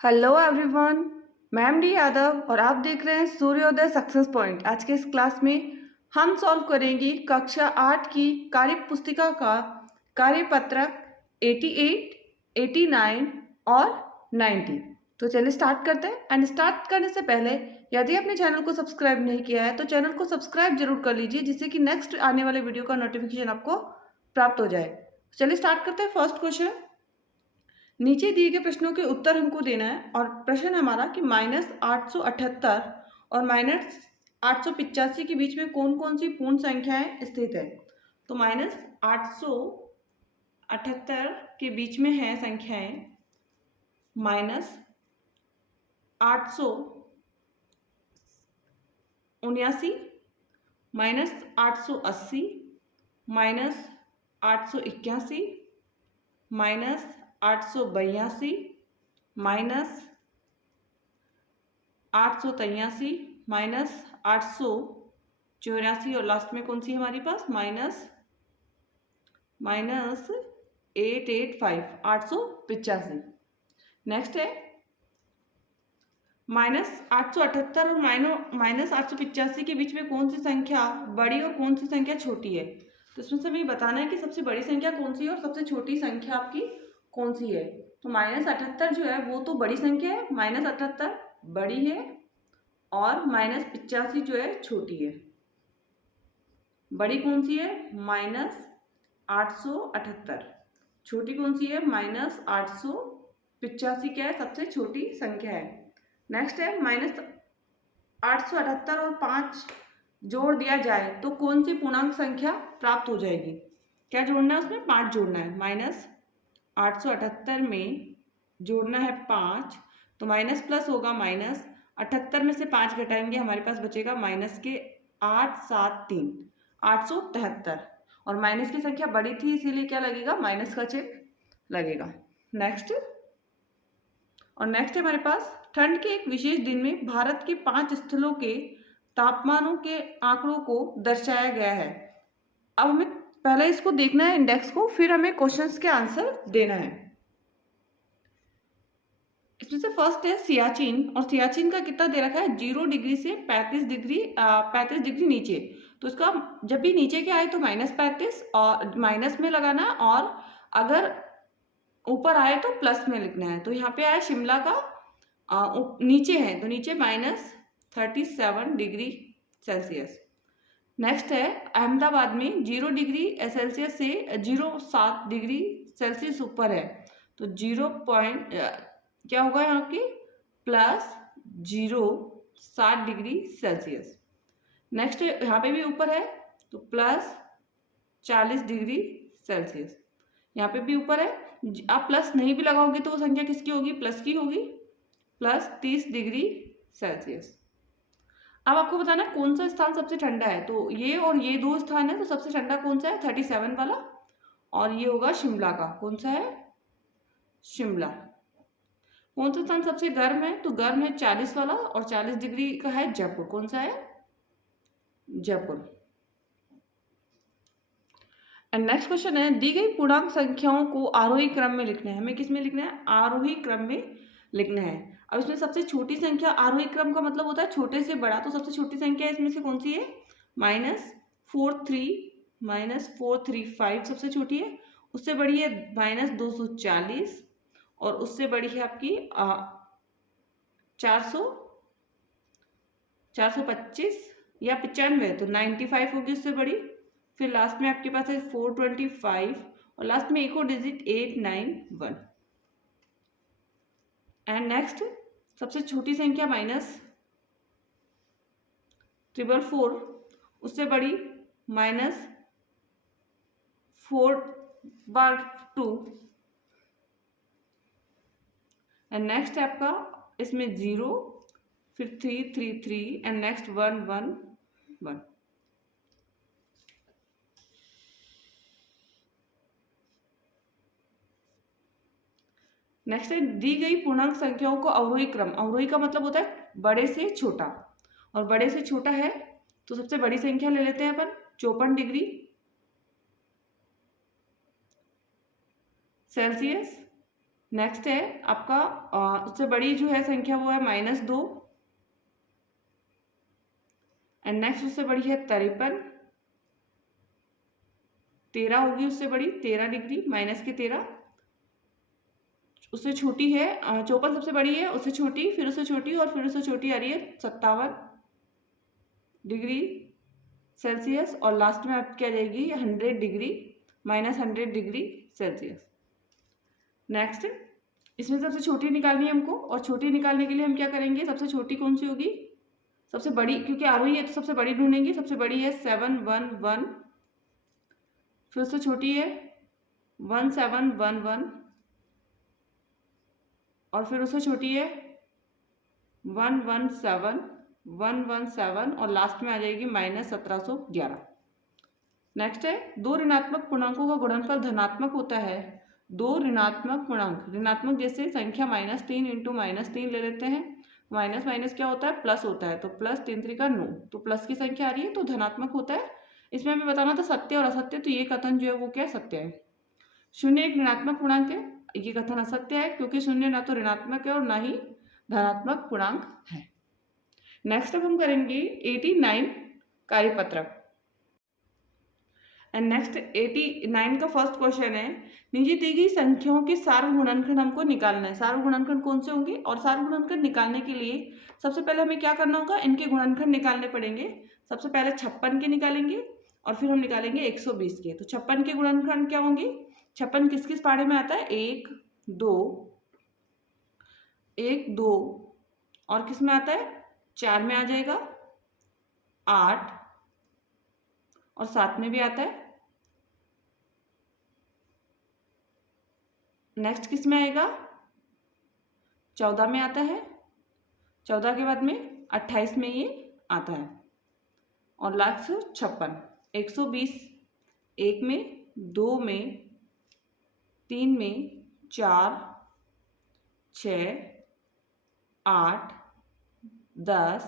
Hello everyone. मैं M D Yadav और आप देख रहे हैं सूर्योदय सक्सेस पॉइंट। आज के इस क्लास में हम सॉल्व करेंगे कक्षा 8 की कार्य पुस्तिका का कार्यपत्रक 88, 89 और 90। तो चलिए स्टार्ट करते हैं। एंड स्टार्ट करने से पहले यदि आपने चैनल को सब्सक्राइब नहीं किया है तो चैनल को सब्सक्राइब जरूर कर लीजिए, जिससे कि नेक्स्ट आने वाले वीडियो का नोटिफिकेशन आपको प्राप्त हो जाए। चलिए स्टार्ट करते हैं। फर्स्ट क्वेश्चन, नीचे दिए गए प्रश्नों के उत्तर हमको देना है और प्रश्न हमारा कि -878 और -885 के बीच में कौन कौन सी पूर्ण संख्याएं स्थित है। तो -878 के बीच में है संख्याएं -879, -880, -881, -882, -883, -884 और लास्ट में कौन सी हमारे पास -885, 885। नेक्स्ट है -878 और -885 के बीच में कौन सी संख्या बड़ी और कौन सी संख्या छोटी है। तो इसमें से हमें बताना है कि सबसे बड़ी संख्या कौन सी है और सबसे छोटी संख्या आपकी कौन सी है। तो -78 जो है वो तो बड़ी संख्या है, -78 बड़ी है और -85 जो है छोटी है। बड़ी कौन सी है -878, छोटी कौन सी है -885, क्या है सबसे छोटी संख्या है। नेक्स्ट है -878 और 5 जोड़ दिया जाए तो कौन सी पूर्णांक संख्या प्राप्त हो जाएगी। क्या जोड़ना है उसमें 5 जोड़ना है। -878 में जोड़ना है 5, तो माइनस प्लस होगा माइनस 78 में से 5 घटाएंगे हमारे पास बचेगा माइनस के 8 7 3 873 और माइनस की संख्या बड़ी थी इसीलिए क्या लगेगा माइनस का चिन्ह लगेगा। नेक्स्ट है हमारे पास ठंड के एक विशेष दिन में भारत के 5 स्थलों के तापमानों के आंकड़ों को दर्शाया गया है। अब हमें पहले इसको देखना है इंडेक्स को, फिर हमें क्वेश्चंस के आंसर देना है। इसमें से फर्स्ट है सियाचिन, और सियाचिन का कितना दे रखा है 0 डिग्री से 35 डिग्री नीचे। तो इसका जब भी नीचे के आए तो -35 और माइनस में लगाना, और अगर ऊपर आए तो प्लस में लिखना है। तो यहाँ पे आया शिमला का नीचे है तो नीचे -37 डिग्री सेल्सियस। नेक्स्ट है अहमदाबाद में 0 डिग्री सेल्सियस से 0.7 डिग्री सेल्सियस ऊपर है, तो 0 पॉइंट क्या होगा यहाँ की +0.7 डिग्री सेल्सियस। नेक्स्ट यहाँ पे भी ऊपर है तो +40 डिग्री सेल्सियस। यहाँ पे भी ऊपर है, आप प्लस नहीं भी लगाओगे तो वो संख्या किसकी होगी, प्लस की होगी, +30 डिग्री सेल्सियस। अब आपको बताना कौन सा स्थान सबसे ठंडा है। तो ये और ये 2 स्थान है, तो सबसे ठंडा कौन सा है 37 वाला, और ये होगा शिमला का, कौन सा है शिमला। कौन सा स्थान सबसे गर्म है, तो गर्म है 40 वाला, और 40 डिग्री का है जयपुर, कौन सा है जयपुर। एंड नेक्स्ट क्वेश्चन है दी गई पूर्णांक संख्याओं को आरोही क्रम में लिखना है। हमें किस में लिखना है, आरोही क्रम में लिखना है। अब इसमें सबसे छोटी संख्या, आरोही क्रम का मतलब होता है छोटे से बड़ा, तो सबसे छोटी संख्या इसमें से कौन सी है -43 सबसे छोटी है। उससे बड़ी है -240 और उससे बड़ी है आपकी 425 या 95, तो 95 होगी उससे बड़ी। फिर लास्ट में आपके पास है 425 और लास्ट में एक और डिजिट 891। एंड नेक्स्ट सबसे छोटी संख्या -444, उससे बड़ी -4/2। एंड नेक्स्ट है आपका इसमें 0, फिर 333 एंड नेक्स्ट 111। नेक्स्ट है दी गई पूर्णांक संख्याओं को अवरोही क्रम, अवरोही का मतलब होता है बड़े से छोटा, और बड़े से छोटा है तो सबसे बड़ी संख्या ले लेते हैं अपन 54 डिग्री सेल्सियस। नेक्स्ट है आपका उससे बड़ी जो है संख्या वो है -2। एंड नेक्स्ट उससे बड़ी है 53। 13 होगी उससे बड़ी, 13 डिग्री माइनस के 13। उससे छोटी है 54 सबसे बड़ी है, उससे छोटी, फिर उससे छोटी और फिर उससे छोटी आ रही है 57 डिग्री सेल्सियस। और लास्ट में आपकी आ जाएगी 100 डिग्री -100 डिग्री सेल्सियस। नेक्स्ट इसमें सबसे छोटी निकालनी है हमको, और छोटी निकालने के लिए हम क्या करेंगे, सबसे छोटी कौन सी होगी, सबसे बड़ी, क्योंकि आरोही है तो सबसे बड़ी ढूंढेंगे। सबसे बड़ी है 711, फिर उससे छोटी है 1711, और फिर उससे छोटी है 117 117, और लास्ट में आ जाएगी -1711। नेक्स्ट है दो ऋणात्मक पूर्णांकों का गुणनफल धनात्मक होता है। दो ऋणात्मक पूर्णांक, ऋणात्मक जैसे संख्या -3 इंटू -3 ले लेते हैं। माइनस माइनस क्या होता है, प्लस होता है, तो प्लस 3 3 का 9, तो प्लस की संख्या आ रही है तो धनात्मक होता है। इसमें हमें बताना था सत्य और असत्य, तो ये कथन जो है वो क्या सत्य है। शून्य एक ऋणात्मक पूर्णांक है, ये कथन असत्य है क्योंकि शून्य ना तो ऋणात्मक है और ना ही धनात्मक पूर्णांक है। नेक्स्ट अब हम करेंगे 89 कार्यपत्रक। एंड नेक्स्ट 89 का फर्स्ट क्वेश्चन है, नीचे दी गई संख्याओं के सार्वगुणनखंड हमको निकालना है। सार्वगुणनखंड कौन से होंगे, और सार्वगुणनखंड निकालने के लिए सबसे पहले हमें क्या करना होगा, इनके गुणनखंड निकालने पड़ेंगे। सबसे पहले 56 के निकालेंगे और फिर हम निकालेंगे 120 के। तो 56 के गुणनखंड क्या होंगे, 56 किस किस पाढ़े में आता है, 1 2 1 2, और किस में आता है, 4 में आ जाएगा, 8 और 7 में भी आता है। नेक्स्ट किस में आएगा, 14 में आता है, 14 के बाद में 28 में ये आता है, और लास्ट 56। 120 1 में, 2 में, 3 में, 4 6 8 10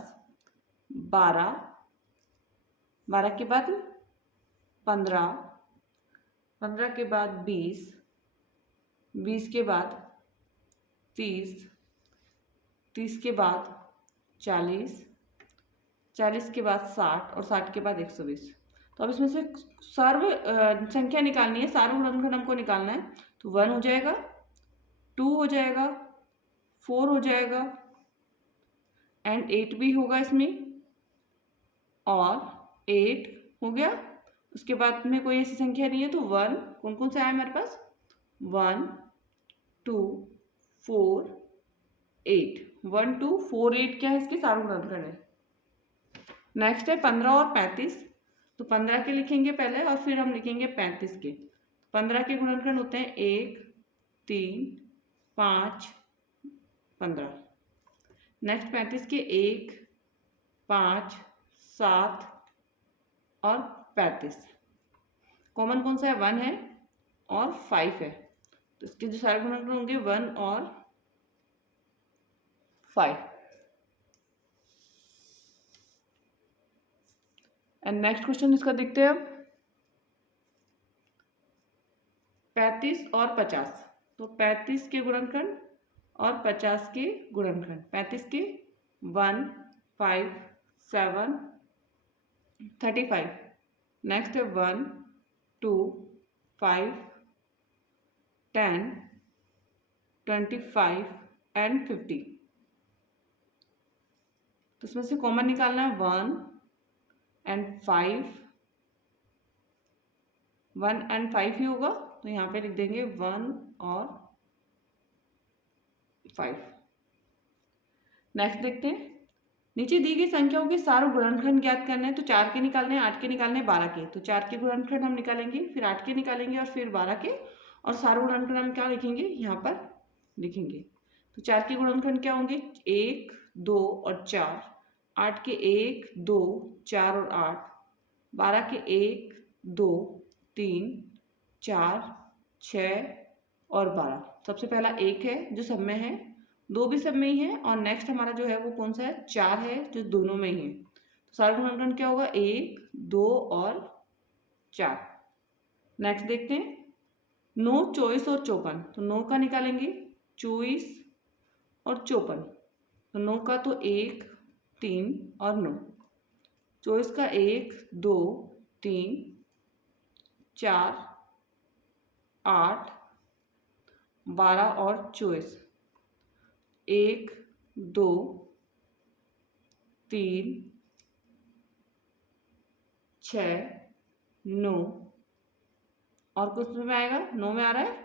12, 12 के बाद 15, 15 के बाद 20, 20 के बाद 30, 30 के बाद 40, 40 के बाद 60 और 60 के बाद 120। तो अब इसमें से सर्व संख्या निकालनी है, सार्वगुणनखंड हमको निकालना है। तो 1 हो जाएगा, 2 हो जाएगा, 4 हो जाएगा, एंड 8 भी होगा इसमें, और 8 हो गया। उसके बाद में कोई ऐसी संख्या नहीं है, तो 1 कौन कौन से आए हमारे पास, 1 2 4 8, 1 2 4 8 क्या है, इसके सार्वगुणनखंड है। नेक्स्ट है 15 और 35। तो 15 के लिखेंगे पहले और फिर हम लिखेंगे 35 के। 15 के गुणनखंड होते हैं 1 3 5 15। नेक्स्ट 35 के 1 5 7 और 35। कॉमन कौन सा है, 1 है और 5 है, तो इसके जो सारे गुणनखंड होंगे 1 और 5। एंड नेक्स्ट क्वेश्चन इसका देखते हैं अब, 35 और 50। तो 35 के गुणनखंड और 50 के गुणनखंड, 35 के 1 5 7 35। नेक्स्ट है 1 2 5 10 25 एंड 50। तो इसमें से कॉमन निकालना है 1 एंड 5, 1 एंड 5 ही होगा, तो यहाँ पे लिख देंगे 1 और 5। नेक्स्ट देखते हैं, नीचे दी गई संख्याओं के सारे गुणनखंड ज्ञात करने हैं। तो 4 के निकालने हैं, 8 के निकालने हैं, 12 के। तो 4 के गुणनखंड हम निकालेंगे, फिर 8 के निकालेंगे और फिर 12 के, और सारे गुणनखंड हम क्या लिखेंगे, यहाँ पर लिखेंगे। तो 4 के गुणनखंड क्या होंगे, 1 2 और 4। 8 के 1 2 4 और 8। 12 के 1 2 3 4 6 और 12। सबसे पहला 1 है जो सब में है, 2 भी सब में ही है, और नेक्स्ट हमारा जो है वो कौन सा है, 4 है जो दोनों में ही है। तो सारा गुणनखंड क्या होगा, 1 2 और 4। नेक्स्ट देखते हैं 9 24 और 54। तो 9 का निकालेंगे, 24 और 54। तो 9 का तो 1 3 और 9। 24 का 1 2 3 4 8 12 और 24। 1 2 3 6 9 और कुछ में आएगा 9 में आ रहा है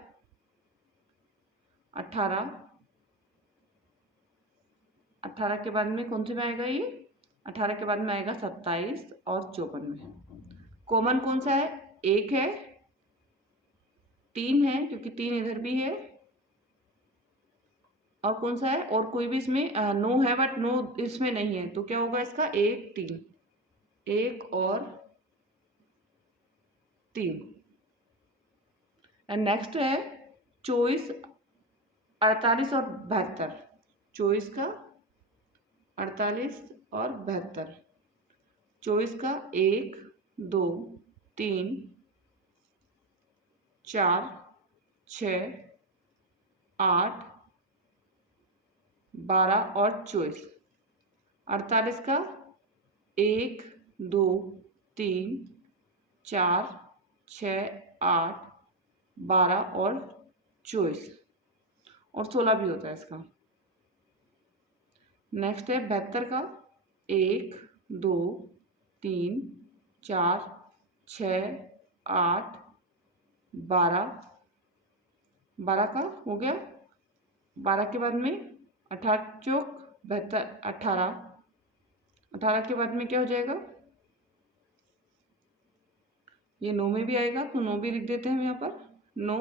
18। 18 के बाद में कौन से में आएगा ये? 18 के बाद में आएगा 27 और 54 में। कॉमन कौन सा है? 1 है, 3 है क्योंकि 3 इधर भी है, और कौन सा है? और कोई भी इसमें 9 है बट 9 इसमें नहीं है, तो क्या होगा इसका? 1 3, 1 और 3। एंड नेक्स्ट है 24 48 और 72। 24 का 48 और 72। 24 का 1 2 3 4 6 8 12 और 24। 48 का 1 2 3 4 6 8 12 और 24 और 16 भी होता है इसका। नेक्स्ट है 72 का 1 2 3 4 6 8 12। 12 का हो गया। 12 के बाद में 18 चौक 72 18। 18 के बाद में क्या हो जाएगा? ये 9 में भी आएगा तो 9 भी लिख देते हैं हम यहाँ पर 9।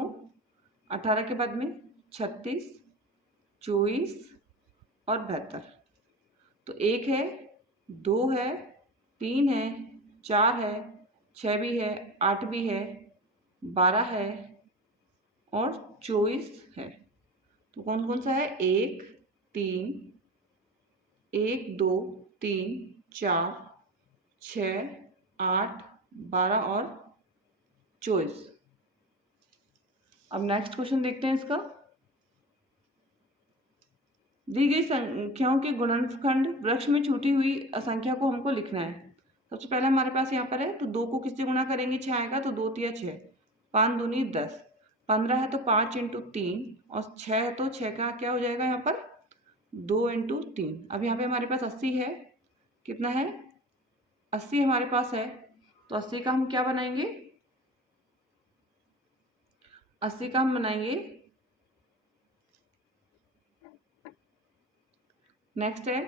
18 के बाद में 36 24 और 72। तो 1 है 2 है 3 है 4 है 6 भी है 8 भी है 12 है और 24 है। तो कौन कौन सा है? 1 3 1 2 3 4 6 8 12 और 24। अब नेक्स्ट क्वेश्चन देखते हैं इसका। दी गई संख्याओं के गुणनखंड वृक्ष में छूटी हुई संख्या को हमको लिखना है। सबसे पहले हमारे पास यहाँ पर है तो 2 को किससे गुणा करेंगे? 6 आएगा तो 2 तिया 6, 5 दूनी 10, 15 है तो 5 × 3 और 6 है तो 6 का क्या हो जाएगा यहाँ पर? 2 × 3। अब यहाँ पे हमारे पास 80 है। कितना है? 80 हमारे पास है तो 80 का हम क्या बनाएंगे? 80 का हम बनाएंगे। नेक्स्ट है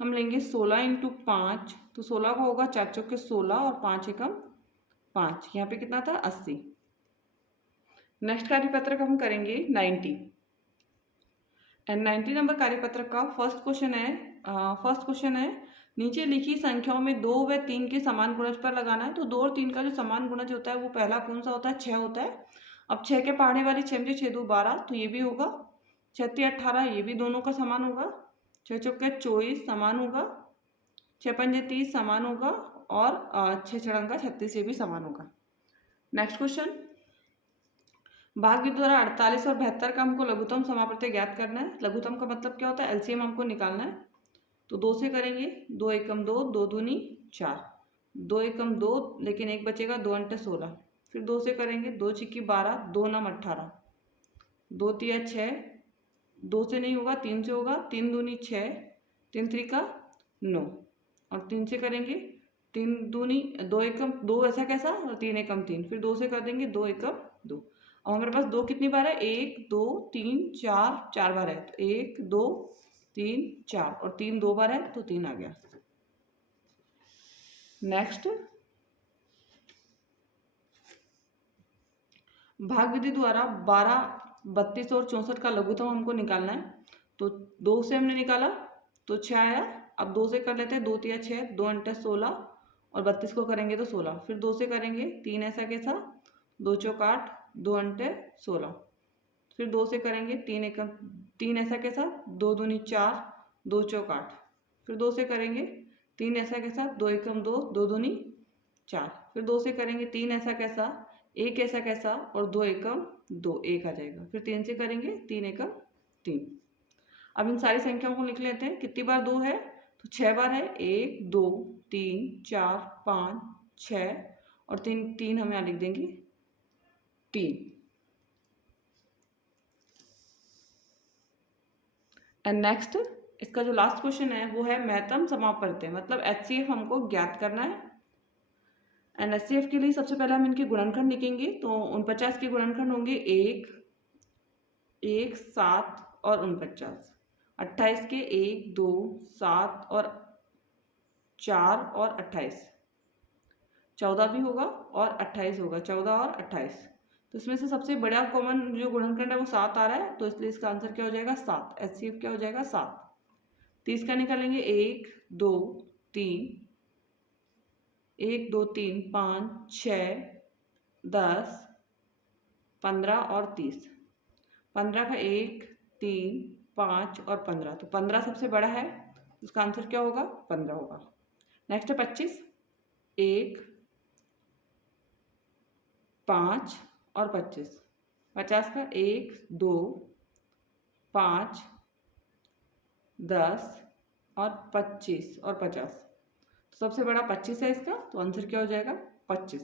हम लेंगे 16 × 5 तो 16 का होगा 4 चौके 16 और 5 एकम 5। यहाँ पे कितना था? 80। नेक्स्ट कार्यपत्रक हम करेंगे 90 एंड 90 नंबर कार्यपत्रक का फर्स्ट क्वेश्चन है नीचे लिखी संख्याओं में 2 व 3 के समान गुणज पर लगाना है। तो 2 और 3 का जो समान गुणज होता है वो पहला कौन सा होता है? 6 होता है। अब 6 के पहाड़े वाली 6 में 6 2 12 तो ये भी होगा। 6 3 18 ये भी दोनों का समान होगा। 6 चौके 24 समान होगा। 6 पंजे 30 समान होगा और 6 छड़ंगा 36 ये भी समान होगा। नेक्स्ट क्वेश्चन भाग विधि द्वारा 48 और 72 का हमको लघुत्तम समाप्रत्यय ज्ञात करना है। लघुत्तम का मतलब क्या होता है? एलसीएम हमको निकालना है। तो 2 से करेंगे 2 एकम 2 2 दूनी 4, 2 एकम 2 लेकिन एक बचेगा 2 अंटे 16। फिर 2 से करेंगे 2 छिक्की 12 2 नम 18, 2 तिया 6, 2 से नहीं होगा 3 से होगा, 3 दूनी 6, 3 त्रिका 9 और 3 से करेंगे 3 दूनी 2 एकम 2 ऐसा कैसा और 3 एकम 3। फिर 2 से कर देंगे 2 एकम 2। अब हमारे पास 2 कितनी बार है? 1 2 3 4 4 बार है तो 1 2 3 4 और 3 2 बार है तो 3 आ गया। नेक्स्ट भाग विधि द्वारा 12 32 और 64 का लघुत्तम हमको निकालना है। तो 2 से हमने निकाला तो 6 आया। अब 2 से कर लेते हैं 2 तिया 6 2 अंटे 16 और 32 को करेंगे तो 16। फिर 2 से करेंगे 3 ऐसा कैसा 2 चौक 8 2 अंटे 16। फिर 2 से करेंगे 3 एकम 3 ऐसा कैसा 2 दूनी 4 2 चौक 8। फिर 2 से करेंगे 3 ऐसा कैसा 2 एकम 2 2 दूनी 4। फिर 2 से करेंगे 3 ऐसा कैसा 1 ऐसा कैसा और 2 एकम 2 1 आ जाएगा। फिर 3 से करेंगे 3 एकम 3। अब इन सारी संख्याओं को लिख लेते हैं। कितनी बार 2 है तो 6 बार है। 1 2 3 4 5 6 और 3 हम यहाँ लिख देंगे 3। एंड नेक्स्ट इसका जो लास्ट क्वेश्चन है वो है महत्तम समापवर्त्य, मतलब HCF हमको ज्ञात करना है। एंड HCF के लिए सबसे पहले हम इनके गुणनखंड लिखेंगे। तो 49 के गुणनखंड होंगे 1 1 7 और 49। 28 के 1 2 7 और 4 और 28। 14 भी होगा और 28 होगा, 14 और 28। तो इसमें से सबसे बड़ा कॉमन जो गुणनखंड है वो 7 आ रहा है, तो इसलिए इसका आंसर क्या हो जाएगा 7। HCF क्या हो जाएगा 7। 30 का निकालेंगे 1 2 3 1 2 3 5 6 10 15 और 30। 15 का 1 3 5 और 15, तो 15 सबसे बड़ा है, उसका आंसर क्या होगा 15 होगा। नेक्स्ट है 25। 1 5 और 25। 50 का 1 2 5 10 और 25 और 50, तो सबसे बड़ा 25 है इसका, तो आंसर क्या हो जाएगा 25।